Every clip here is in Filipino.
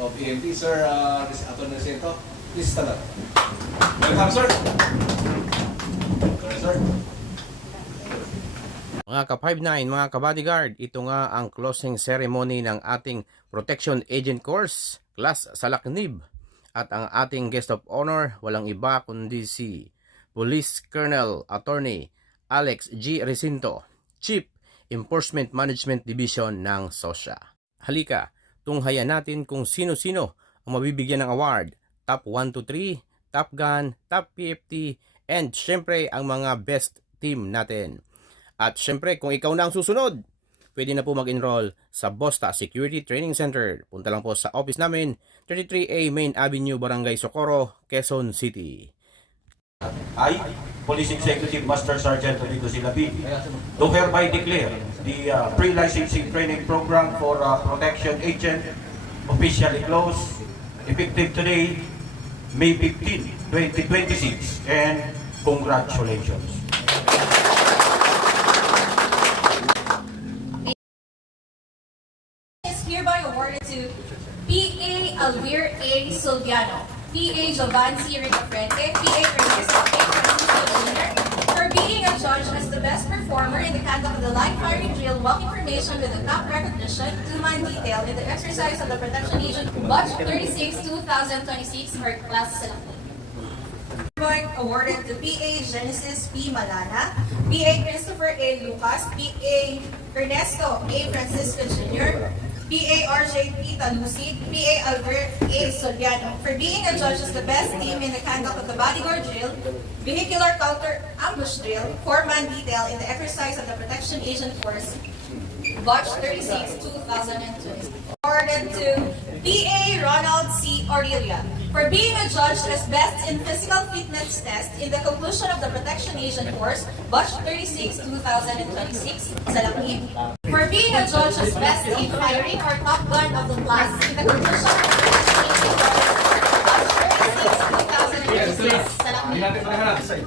of EMT. Sir, Atty. Jacinto, please stand up. Welcome, sir. Sir. Mga ka-5-9, mga ka-bodyguard, ito nga ang closing ceremony ng ating Protection Agent Course, Class Salaknib. At ang ating guest of honor, walang iba kundi si Police Colonel Attorney Alex G. Recinto, Chief Enforcement Management Division ng SOSYA. Halika, tunghayan natin kung sino-sino ang mabibigyan ng award. Top 1 to 3, Top Gun, Top PFT, and syempre ang mga best team natin. At syempre kung ikaw na ang susunod, pwede na po mag-enroll sa Bosta Security Training Center. Punta lang po sa office namin, 33A Main Avenue, Barangay Socorro, Quezon City. I, Police Executive Master Sergeant Rico Silabi, do hereby declare the pre-licensing training program for protection agent officially closed, effective today, May 15, 2026, and congratulations. Is hereby awarded to P.A. Alvir A. Silviano, P.A. Jovan C. Ricafrente, P.A. Francisco A. Francisco Jr. for being adjudged as the best performer in the conduct of the live firing drill, walking formation with the top recognition, two-man detail in the exercise of the Protection Agent Batch 36, 2026 for Class Selected. Awarded to P.A. Genesis P. Malana, P.A. Christopher A. Lucas, P.A. Ernesto A. Francisco Jr., P.A. R.J. P. Talusid, P.A. Albert A. Soliano for being adjudged as the best team in the conduct of the bodyguard drill, vehicular counter ambush drill, four-man detail in the exercise of the Protection Agent Force, Batch 36, 2020. Awarded to P.A. Ronald C. Aurelia for being adjudged as best in physical fitness test in the conclusion of the Protection Agent Course, Batch 36, 2026, Salakib. For being adjudged as best in firing or top gun of the class in the conclusion of the Protection Agent Course, Batch 36, 2026, Salakib.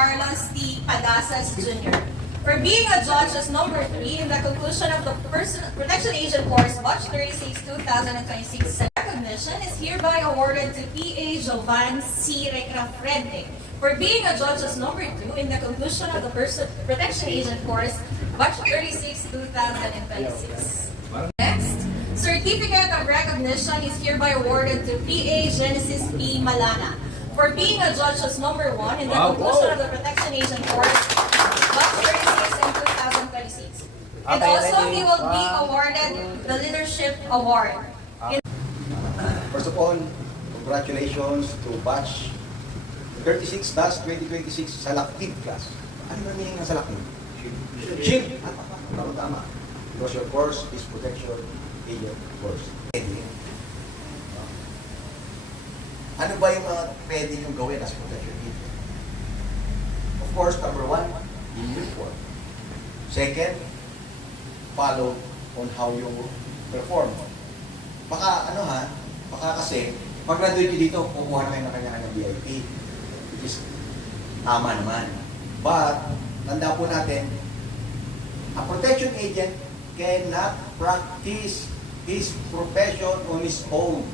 Carlos T. Pagasas Jr. for being adjudged as number 3 in the conclusion of the Protection Agent Course, Batch 36, 2026. Recognition is hereby awarded to P.A. Jovan C. Recafrente for being adjudged as number 2 in the conclusion of the Protection Agent Course, Batch 36, 2026. Next, certificate of recognition is hereby awarded to P.A. Genesis P. Malana for being adjudged as number 1 in the conclusion of the Protection Agent Course, Batch 36 and 2026. And also, he will be awarded the Leadership Award. First of all, congratulations to Batch 36-2026 Salakib class. Ano ba meaning ng Salakib? Shield! Tama. Because your course is Protection Agent Course. Ano ba yung mga pwede nyo gawin as Protection Agent? Of course, number 1, uniform. Second, follow on how you perform. Baka kasi, pag graduate nyo dito, kukuha na kayo ng kanya-kanya VIP. Which is, tama naman. But, tanda po natin, a protection agent cannot practice his profession on his own.